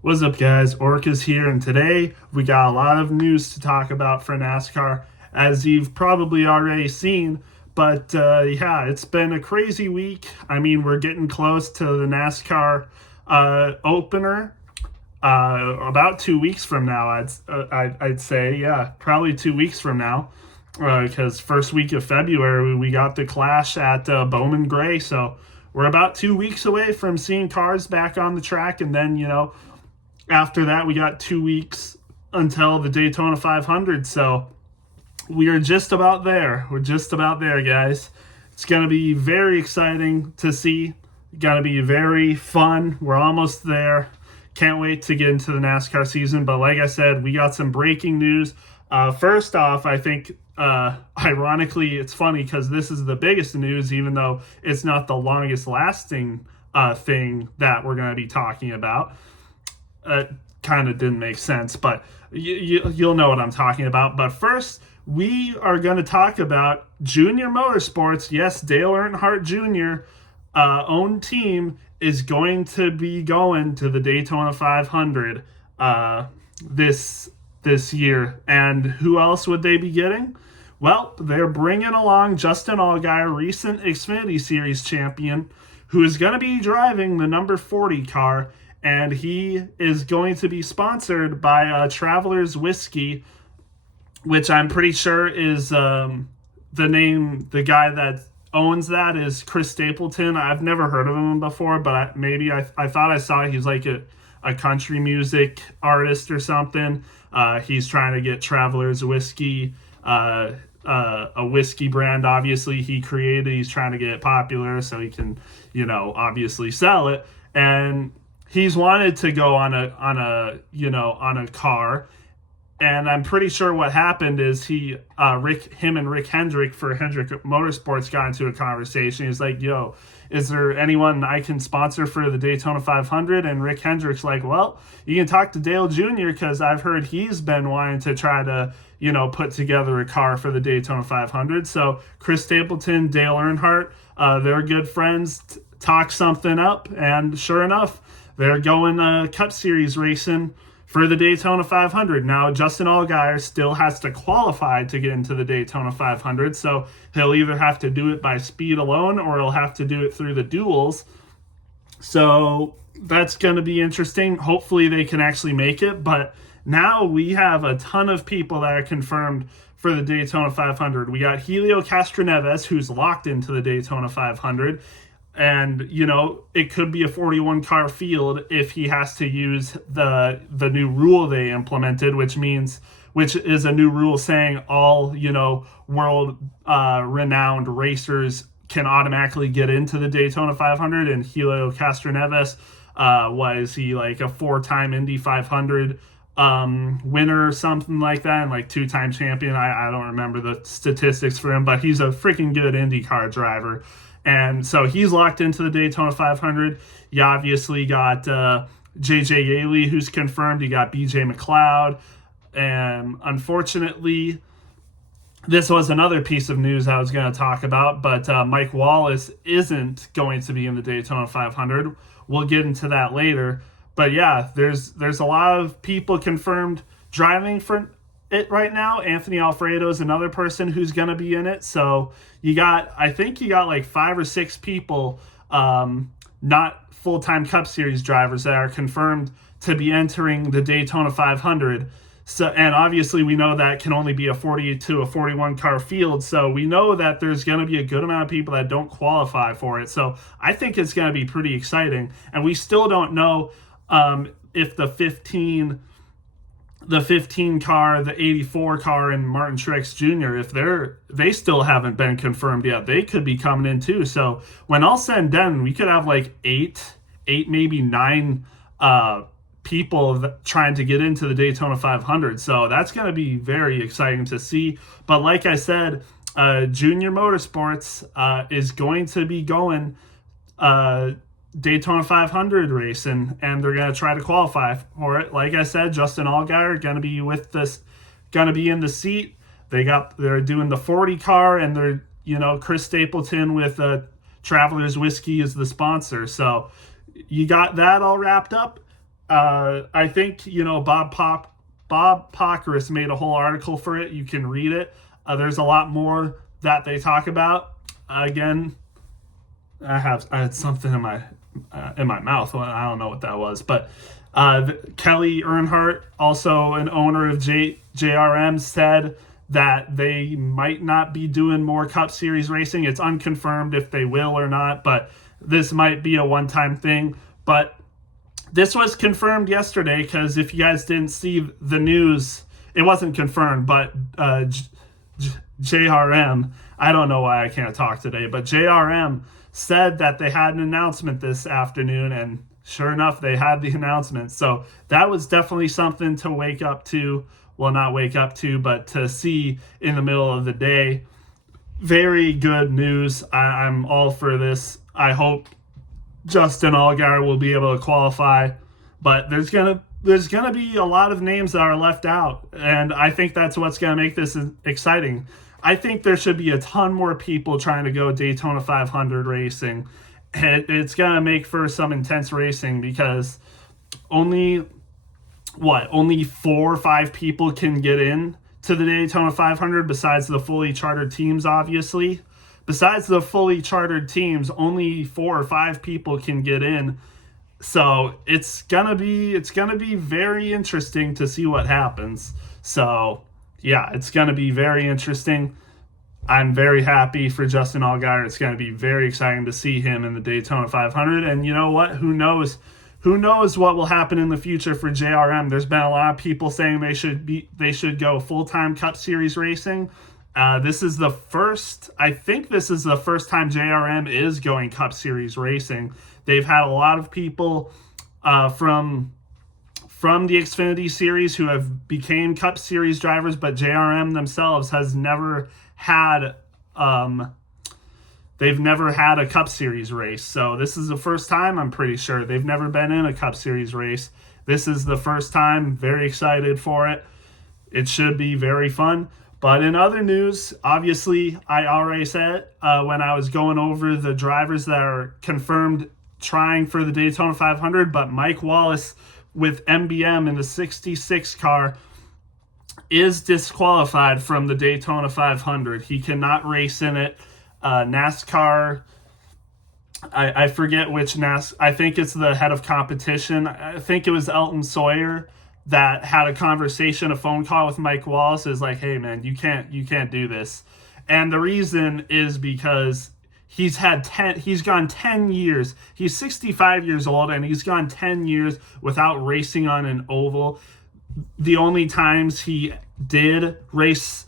What's up, guys? Orca's here, and today we got a lot of news to talk about for NASCAR, as you've probably already seen. But yeah, it's been a crazy week. I mean, we're getting close to the NASCAR opener. About 2 weeks from now, I'd say, yeah, probably 2 weeks from now, because first week of February we got the Clash at Bowman Gray, so we're about 2 weeks away from seeing cars back on the track, and then after that, we got 2 weeks until the Daytona 500. So we are just about there. We're just about there, guys. It's going to be very exciting to see. Going to be very fun. We're almost there. Can't wait to get into the NASCAR season. But like I said, we got some breaking news. First off, I think ironically, it's funny because this is the biggest news, even though it's not the longest lasting thing that we're going to be talking about. Kind of didn't make sense, but you'll know what I'm talking about. But first, we are going to talk about Junior Motorsports. Yes, Dale Earnhardt Jr. Own team is going to be going to the Daytona 500 this year. And who else would they be getting? Well, they're bringing along Justin Allgaier, recent Xfinity Series champion, who is going to be driving the number 40 car. And he is going to be sponsored by Travelers Whiskey, which I'm pretty sure is the guy that owns that is Chris Stapleton. I've never heard of him before, but I thought I saw he's like a country music artist or something. He's trying to get Travelers Whiskey, a whiskey brand, obviously, he created. He's trying to get it popular so he can, obviously sell it. And he's wanted to go on a car, and I'm pretty sure what happened is him and Rick Hendrick for Hendrick Motorsports got into a conversation. He's like, "Yo, is there anyone I can sponsor for the Daytona 500?" And Rick Hendrick's like, "Well, you can talk to Dale Jr. because I've heard he's been wanting to try to put together a car for the Daytona 500." So Chris Stapleton, Dale Earnhardt, they're good friends. Talk something up, and sure enough, they're going Cup Series racing for the Daytona 500. Now, Justin Allgaier still has to qualify to get into the Daytona 500, so he'll either have to do it by speed alone or he'll have to do it through the duels. So that's going to be interesting. Hopefully they can actually make it, but now we have a ton of people that are confirmed for the Daytona 500. We got Helio Castroneves, who's locked into the Daytona 500. And, it could be a 41-car field if he has to use the new rule they implemented, which is a new rule saying all, world renowned racers can automatically get into the Daytona 500. And Helio Castroneves, was he like a 4-time Indy 500 winner or something like that, and like 2-time champion? I don't remember the statistics for him, but he's a freaking good IndyCar driver. And so he's locked into the Daytona 500. You obviously got J.J. Yaley, who's confirmed. You got B.J. McLeod. And unfortunately, this was another piece of news I was going to talk about, but Mike Wallace isn't going to be in the Daytona 500. We'll get into that later. But yeah, there's a lot of people confirmed driving for it right now. Anthony Alfredo is another person who's going to be in it. So I think you got like 5 or 6 people, not full-time Cup Series drivers, that are confirmed to be entering the Daytona 500. So, and obviously we know that can only be a 40 to a 41 car field. So we know that there's going to be a good amount of people that don't qualify for it. So I think it's going to be pretty exciting. And we still don't know if the 15 car, the 84 car, and Martin Truex Jr., if they still haven't been confirmed yet, they could be coming in too. So when all said and done, we could have like eight, maybe 9 people trying to get into the Daytona 500. So that's going to be very exciting to see. But like I said, Junior Motorsports is going to be going Daytona 500 racing, and they're going to try to qualify for it. Like I said, Justin Allgaier going to be in the seat. They're doing the 40 car, and they're Chris Stapleton with Travelers Whiskey is the sponsor. So you got that all wrapped up. I think, Bob Pockrass made a whole article for it. You can read it. There's a lot more that they talk about. Again, I had something in my mouth. I don't know what that was, but Kelly Earnhardt, also an owner of JRM, said that they might not be doing more Cup Series racing. It's unconfirmed if they will or not, but this might be a one-time thing. But this was confirmed yesterday, because if you guys didn't see the news, it wasn't confirmed, but JRM, I don't know why I can't talk today, but JRM said that they had an announcement this afternoon, and sure enough, they had the announcement. So that was definitely something to wake up to. Well, not wake up to, but to see in the middle of the day. Very good news. I'm all for this. I hope Justin Allgaier will be able to qualify, but there's gonna be a lot of names that are left out, and I think that's what's gonna make this exciting. I think there should be a ton more people trying to go Daytona 500 racing. It's gonna make for some intense racing, because only 4 or 5 people can get in to the Daytona 500 besides the fully chartered teams, obviously. Besides the fully chartered teams, only 4 or 5 people can get in. So it's gonna be very interesting to see what happens. So yeah, it's gonna be very interesting. I'm very happy for Justin Allgaier. It's gonna be very exciting to see him in the Daytona 500. And you know what? Who knows? Who knows what will happen in the future for JRM? There's been a lot of people saying they should go full-time Cup Series racing. This is the first time JRM is going Cup Series racing. They've had a lot of people from the Xfinity Series who have became Cup Series drivers, but JRM themselves has never had they've never had a Cup Series race. So this is the first time, I'm pretty sure. They've never been in a Cup Series race. This is the first time. Very excited for it. It should be very fun. But in other news, obviously, I already said when I was going over the drivers that are confirmed trying for the Daytona 500, but Mike Wallace with MBM in the 66 car is disqualified from the Daytona 500. He cannot race in it. NASCAR, I forget which NASCAR, I think it's the head of competition. I think it was Elton Sawyer that had a conversation, a phone call with Mike Wallace, is like, hey man, you can't do this. And the reason is because he's gone 10 years. He's 65 years old, and he's gone 10 years without racing on an oval. The only times he did race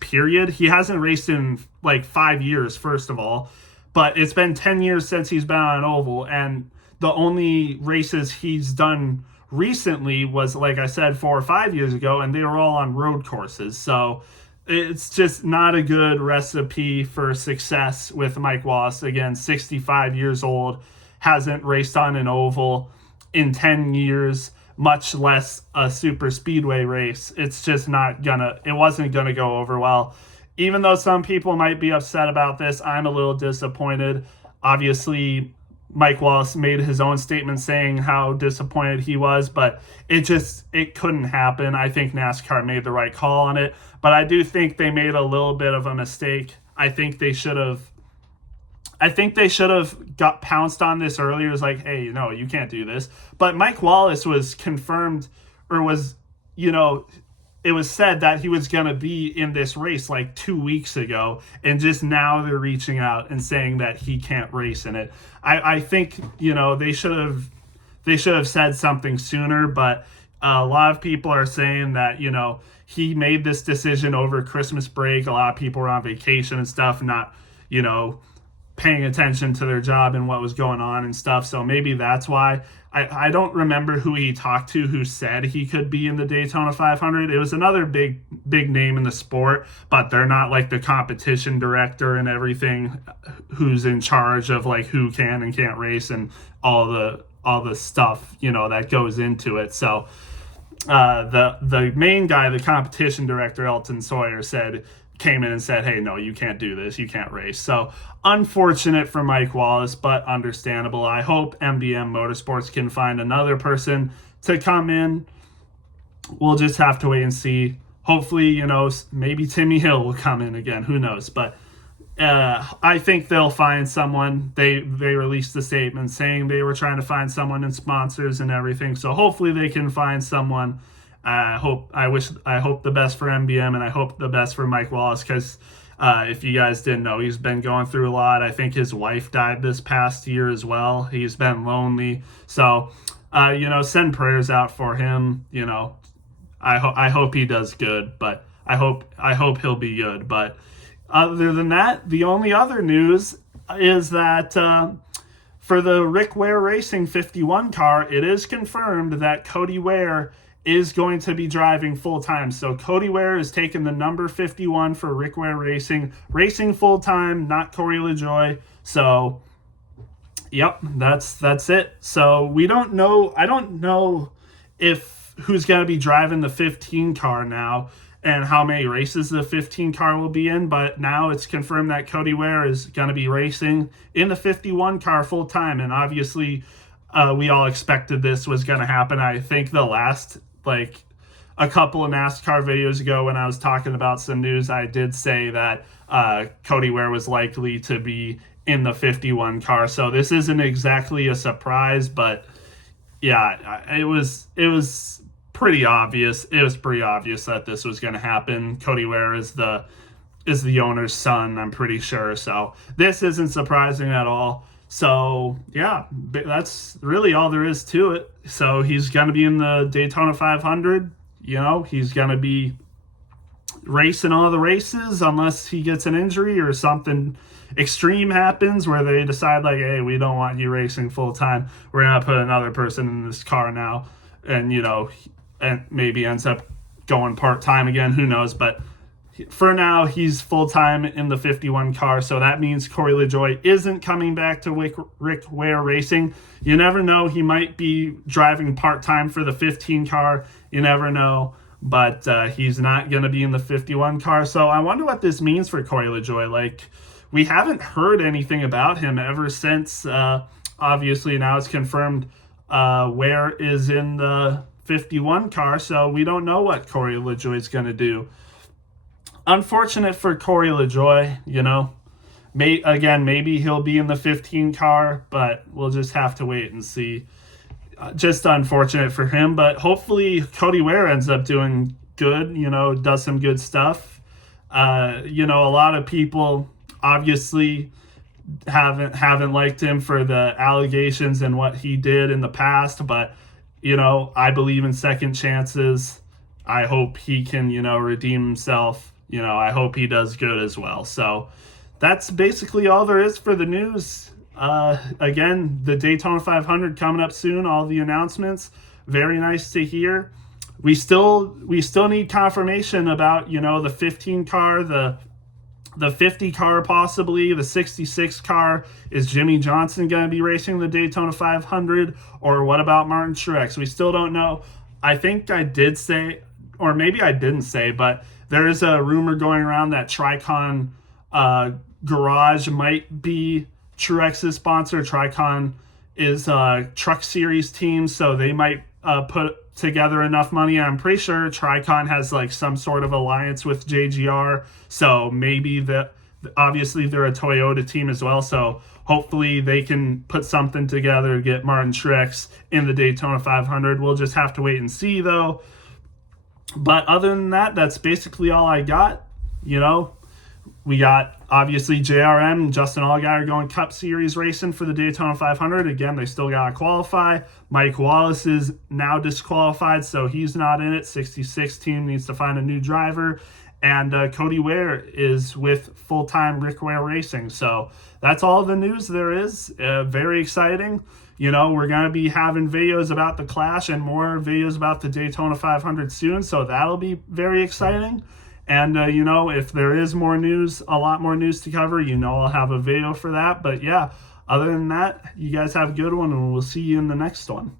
period, he hasn't raced in like 5 years, first of all, but it's been 10 years since he's been on an oval, and the only races he's done recently was, like I said, 4 or 5 years ago, and they were all on road courses. So it's just not a good recipe for success with Mike Wallace. Again, 65 years old, hasn't raced on an oval in 10 years, much less a super speedway race. It's just it wasn't gonna go over well. Even though some people might be upset about this, I'm a little disappointed. Obviously, Mike Wallace made his own statement saying how disappointed he was, but it couldn't happen. I think NASCAR made the right call on it, but I do think they made a little bit of a mistake. I think they should have got pounced on this earlier. It was like, hey, no, you can't do this. But Mike Wallace was confirmed, or was, it was said that he was going to be in this race like 2 weeks ago, and just now they're reaching out and saying that he can't race in it. I think, they should have said something sooner, but a lot of people are saying that, he made this decision over Christmas break. A lot of people were on vacation and stuff, not, paying attention to their job and what was going on and stuff. So maybe that's why. I don't remember who he talked to who said he could be in the Daytona 500. It was another big name in the sport, but they're not like the competition director and everything who's in charge of like who can and can't race and all the stuff, that goes into it. So the main guy, the competition director, Elton Sawyer, said came in and said, hey, no, you can't do this. You can't race. So unfortunate for Mike Wallace, but understandable. I hope MBM Motorsports can find another person to come in. We'll just have to wait and see. Hopefully, maybe Timmy Hill will come in again. Who knows? But I think they'll find someone. They released a statement saying they were trying to find someone and sponsors and everything. So hopefully they can find someone. I hope the best for MBM, and I hope the best for Mike Wallace, because if you guys didn't know, he's been going through a lot. I think his wife died this past year as well. He's been lonely. So, send prayers out for him. I hope he does good, but I hope he'll be good. But other than that, the only other news is that for the Rick Ware Racing 51 car, it is confirmed that Cody Ware is going to be driving full-time. So Cody Ware is taking the number 51 for Rick Ware Racing full-time, not Corey LaJoie. So, yep, that's it. So we don't know. I don't know who's going to be driving the 15 car now and how many races the 15 car will be in, but now it's confirmed that Cody Ware is going to be racing in the 51 car full time. And obviously we all expected this was going to happen. I think the last, a couple of NASCAR videos ago when I was talking about some news, I did say that Cody Ware was likely to be in the 51 car. So this isn't exactly a surprise, but yeah, it was pretty obvious. It was pretty obvious that this was going to happen. Cody Ware is the owner's son, I'm pretty sure. So this isn't surprising at all. So yeah, that's really all there is to it. So he's going to be in the Daytona 500. He's going to be racing all the races unless he gets an injury or something extreme happens where they decide hey, we don't want you racing full time. We're going to put another person in this car now. And, and maybe ends up going part-time again. Who knows? But for now, he's full-time in the 51 car. So that means Corey LaJoie isn't coming back to Rick Ware Racing. You never know. He might be driving part-time for the 15 car. You never know. But he's not going to be in the 51 car. So I wonder what this means for Corey LaJoie. We haven't heard anything about him ever since, obviously, now it's confirmed Ware is in the 51 car, so we don't know what Corey LaJoie is going to do. Unfortunate for Corey LaJoie, maybe he'll be in the 15 car, but we'll just have to wait and see. Just unfortunate for him, but hopefully Cody Ware ends up doing good, does some good stuff. A lot of people obviously haven't liked him for the allegations and what he did in the past, but I believe in second chances. I hope he can redeem himself. I hope he does good as well. So that's basically all there is for the news. Again, the Daytona 500 coming up soon, all the announcements, very nice to hear. We still need confirmation about the 15 car, the 50 car, possibly the 66 car. Is Jimmy Johnson going to be racing the Daytona 500, or what about Martin Truex? We still don't know. I think I did say, or maybe I didn't say, but there is a rumor going around that Tricon Garage might be Truex's sponsor. Tricon is a Truck Series team, so they might put together enough money. I'm pretty sure Tricon has some sort of alliance with JGR, so maybe obviously they're a Toyota team as well, so hopefully they can put something together to get Martin Truex in the Daytona 500. We'll just have to wait and see, though. But other than that, that's basically all I got. We got, obviously, JRM and Justin Allgaier going Cup Series racing for the Daytona 500. Again, they still got to qualify. Mike Wallace is now disqualified, so he's not in it. 66 team needs to find a new driver. And Cody Ware is with full-time Rick Ware Racing. So that's all the news there is. Very exciting. We're going to be having videos about the Clash and more videos about the Daytona 500 soon. So that'll be very exciting. And, if there is more news, a lot more news to cover, I'll have a video for that. But, yeah, other than that, you guys have a good one, and we'll see you in the next one.